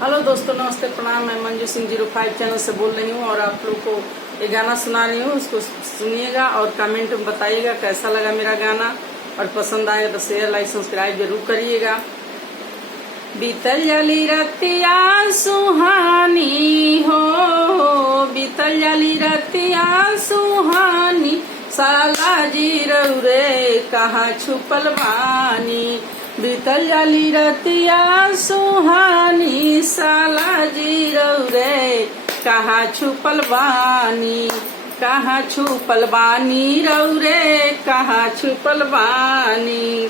Hello दोस्तों, नमस्ते, प्रणाम। मैं मंजू सिंह 05 चैनल से बोल रही हूँ और आप लोग को ये गाना सुना रही हूँ। उसको सुनिएगा और कमेंट में बताइएगा कैसा लगा मेरा गाना, और पसंद आएगा तो शेयर लाइक सब्सक्राइब जरूर करिएगा। बीतल जाली रतिया सुहानी हो, बीतल जाली रतिया सुहानी, साला जी रे कहाँ छुपल बानी। बीतल जाली रतिया सुहानी, साला जी रे कहाँ छुपल बानी, कहाँ छुपल बानी रे कहाँ छुपल बानी,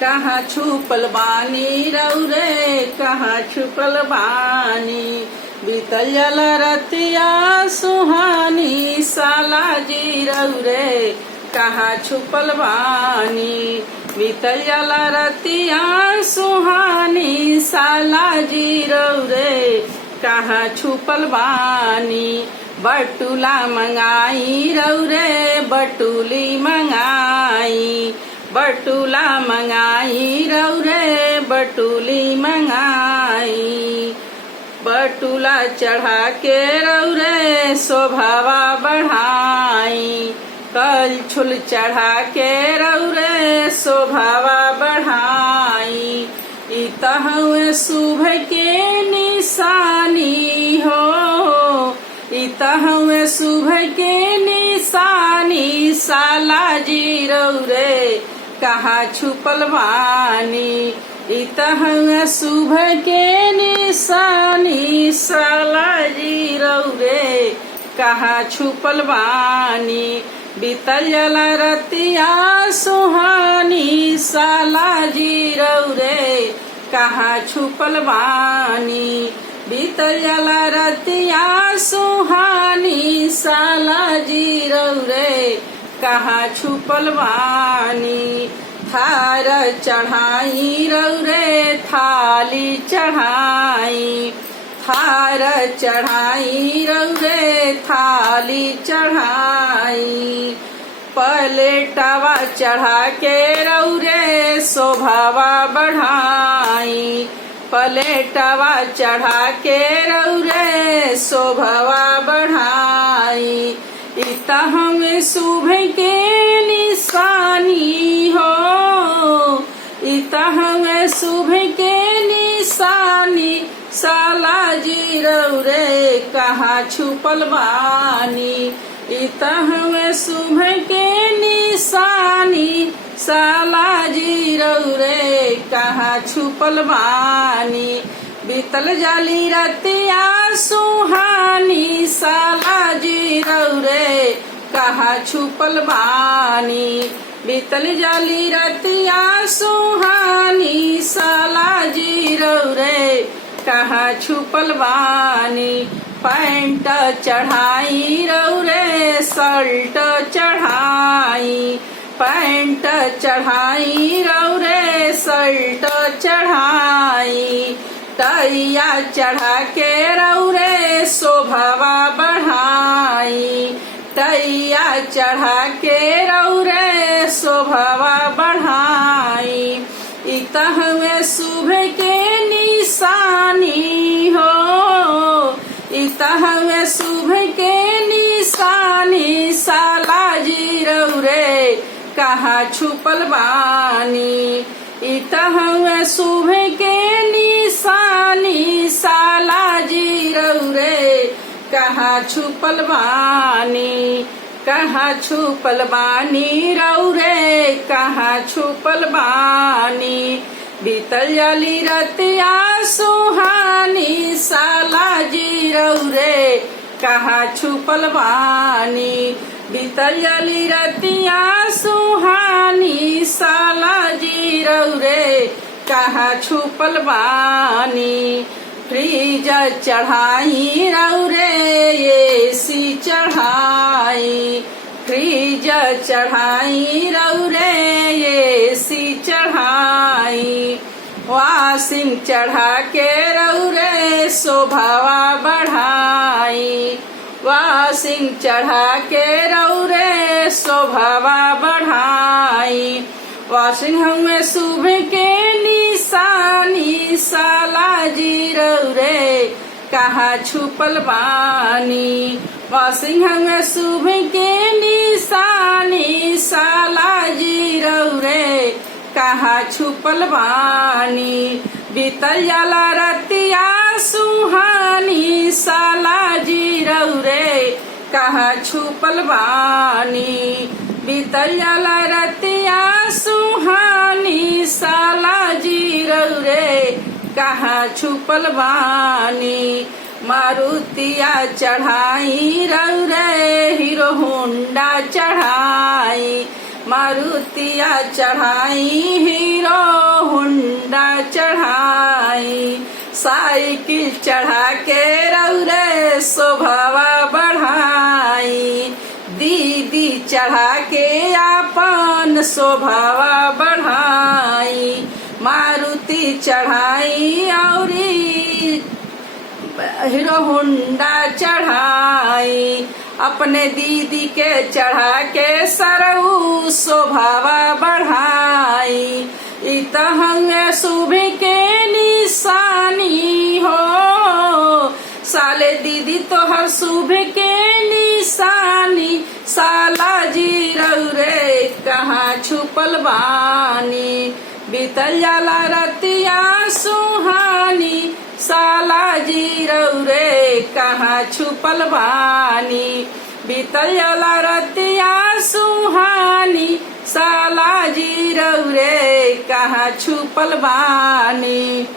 कहाँ छुपल बानी रे कहाँ छुपल बानी। बीतल जल रतिया सुहानी, साला जी रे कहाँ छुपल बानी। बीतल जल रतिया सुहानी, साला जी रे कहाँ छुपल बानी। बटुला मंगाई रे बटुली मंगाई, बटुला मंगाई रे बटुली मंगाई। बटुला चढ़ा के रे शोभावा बढ़ाई, कल छुल चढ़ा के रे शोभावा बढ़ाई। इतहुए शुभ के निशानी हो, इतहुए शुभ के निशानी, साला जी रे कहाँ छुपल बानी। इतहुए शुभ के निशानी, साला जी रे कहाँ छुपल बानी। बीतल जल रतिया सुहानी, साला जी रे कहाँ छुपल बानी। बीतल जल रतिया सुहानी, साला जी रे कहाँ छुपल बानी। थार चढ़ाई रे थाली चढ़ाई, थार चढ़ाई रे थाली चढ़ाई। पलेटवा चढ़ा के रे शोभावा बढ़ाई, पलेटवा चढ़ा के रे शोभावा बढ़ाई। इतहम शुभ के निशानी हो, इतहम शुभ के निशानी, साला जी रे कहाँ छुपल बानी। इतहम शुभ के निशानी, साला जी रे कहाँ छुपल बानी। बीतल जाली रतिया सुहानी, साला जी रे कहाँ छुपल बानी। बीतल जाली रतिया सुहानी, साला जी रे कहाँ छुपल बानी। पैंट चढ़ाई रे शर्ट चढ़ाई, पैंट चढ़ाई रे शर्ट चढ़ाई। टैया चढ़ा के रे शोभावा बढ़ाई, टैया चढ़ा के रे शोभावा बढ़ाई। इतहुए शुभ के निशानी हो, इतहुए शुभ के निशानी, साला जी रे कहाँ छुपल बानी। इतहुए शुभ के निशानी, साला जी रे कहाँ छुपल बानी, कहाँ छुपल बानी रे कहाँ छुपल बानी। बीतल जाली रतिया सुहानी, साला जी रे कहाँ छुपल बानी। बीतल जाली रतिया सुहानी, साला जी रे कहाँ छुपल बानी। फ्रीज चढ़ाई रे एसी चढ़ाई, फ्रीज चढ़ाई रे एसी चढ़ाई। वाशिंग चढ़ा के रे शोभावा बढ़ाई, वाशिंग चढ़ा के रे शोभावा बढ़ाई। वाशिंग हमें शुभ के निशानी, निशानी साला जी रे कहा छुपल बानी। सिंह में शुभ के निशानी साला जी रे कहा छुपल बानी। बीतल जाला रतिया सुहानी साला जी रे कहा छुपल बानी। बीतल जाला रतिया सुहानी साला जी रे कहा छुपल बानी। मारुतिया चढ़ाई रे हीरो होंडा चढ़ाई। मारुतिया चढ़ाई हीरो होंडा चढ़ाई। साइकिल चढ़ा के रे शोभावा बढ़ाई। दीदी चढ़ा के अपन शोभावा बढ़ाई। मारुति चढ़ाई और हीरो होंडा चढ़ाई। अपने दीदी के चढ़ा के सरऊ शोभावा बढ़ाई। इतहंगे शुभ के निशानी हो साले दीदी तोहर शुभ के निशानी साला जी रे कहाँ छुपल बानी। बीतल जाला रतिया सुहानी साला जी रे कहाँ छुपल बानी। बीतल जाला रतिया सुहानी साला जी रे कहाँ छुपल बानी।